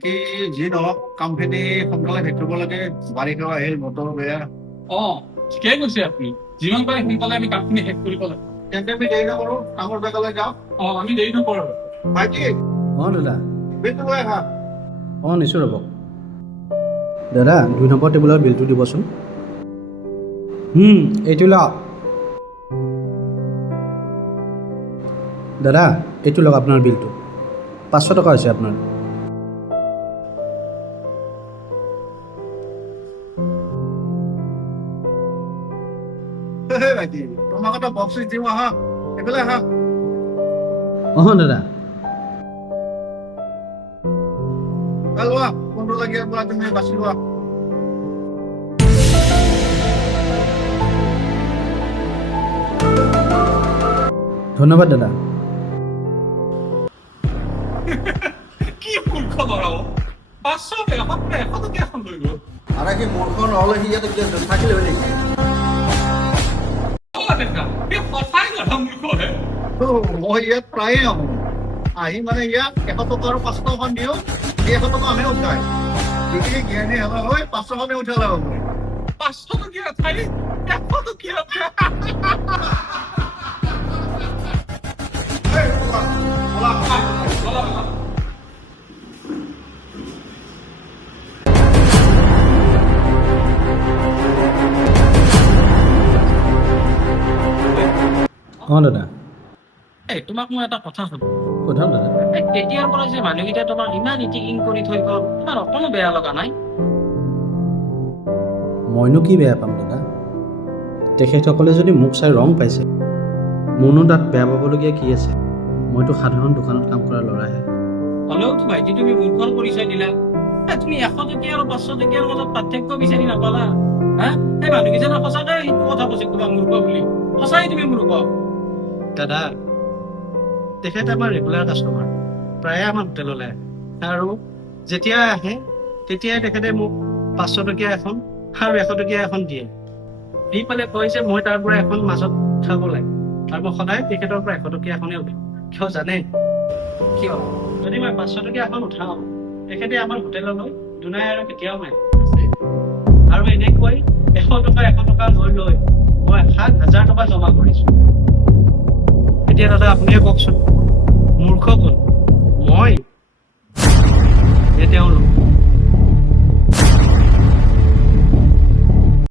বাকী যি নহওক কামখিনি সোনকালে শেষ কৰিব লাগে, বাৰিষা আহিল, বতৰ বেয়া। ঠিকেই কৈছে আপুনি। যিমান পাৰে সোনকালে আমি কামখিনি শেষ কৰিব লাগে। তেন্তে আমি দেৰি নকৰো, কামৰ জেগালৈ যাওঁ। আমি দেৰি নকৰোঁ। ভাইটি, দাদা বিলটো লৈ আহা। নিশ্চয় ৰ'ব। দাদা 2 নম্বৰ টেবুলৰ বিলটো দিবচোন। এইটো লওক দাদা, এইটো লওক আপোনাৰ বিলটো। 500 টকা হৈছে আপোনাৰ। ভাইটি, তোমাক এটা বক্স দিওঁ, আহা এইফালে আহা। দাদা লোৱা, কোনটো লাগে পৰা তুমি বাছি লোৱা। ধন্যবাদ দাদা। কি মূৰ্খ ল'ৰা অ'। 500 টকা, 100 টকা এখন লৈ গ'ল। আৰে সি মোৰখন নহ'লে সি ইয়াত থাকিলে হৈ নেকি? দেখা, এই সঁচাই গাধা মূৰ্খ হে। মই ইয়াত প্ৰায়ে আহোঁ, আহি মানে ইয়াত 100 টকা আৰু 500 টকাখন দিওঁ, সেই 100 টকা আমি উঠাই। যদি জ্ঞানী হ'লে হয় 500 খনে উঠালে হ'ব। 500 টকীয়া ঠাই 100 টকীয়া। দাদা তোমাক মই এটা কথা সুধো। সোধক দাদা। তেতিয়াৰ পৰা যে মানুহকেইটা তোমাক ইমান ইটিকিং কৰি থৈ গ'ল, তোমাৰ অকণো বেয়া লগা নাই? মইনো কি বেয়া পাম দাদা? তেখেতসকলে যদি মোক চাই ৰং পাইছে, মোৰনো তাত বেয়া পাবলগীয়া কি আছে? মইতো সাধাৰণ দোকানত কাম কৰা ল'ৰাহে। হ'লেওতো ভাইটি তুমি মূৰ্খৰ পৰিচয় দিলা। তুমি 100 টকীয়া আৰু 500 টকীয়াৰ মাজত পাৰ্থক্য বিচাৰি নাপালা? এই মানুহকেইজনে সঁচাকৈ সেইটো কথা কৈছে তোমাক মূৰ্খ বুলি। সঁচাই তুমি মূৰ্খ। দাদা, তেখেত আমাৰ ৰেগুলাৰ কাষ্টমাৰ, প্ৰায়ে আমাৰ হোটেললৈ আহে, আৰু যেতিয়া আহে তেতিয়াই তেখেতে মোক 500 টকীয়া এখন আৰু 100 টকীয়া এখন দিয়ে। দি পেলাই কয় যে মই তাৰ পৰা এখন মাজত উঠাব লাগে, আৰু মই সদায় তেখেতৰ পৰা 100 টকীয়া এখনেই উঠাম। কিয় জানে? কিয়? যদি মই 500 টকীয়া এখন উঠাওঁ, তেখেতে আমাৰ হোটেললৈ দুনাই আৰু কেতিয়াও নাই। আৰু এনেকৈ 100 টকা লৈ লৈ মই 7,000 টকা জমা কৰিছোঁ। এতিয়া দাদা আপুনিয়ে কওকচোন, মূৰ্খ কোন?